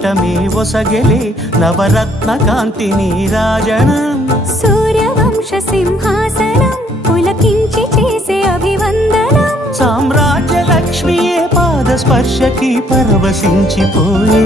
కూటమి ఒసగెలే నవరత్న కాంతి నీరాజనం సూర్యవంశ సింహాసనం పులకించి చేసే అభివందనం సామ్రాజ్య లక్ష్మియే పాద స్పర్శకి పరవశించిపోయే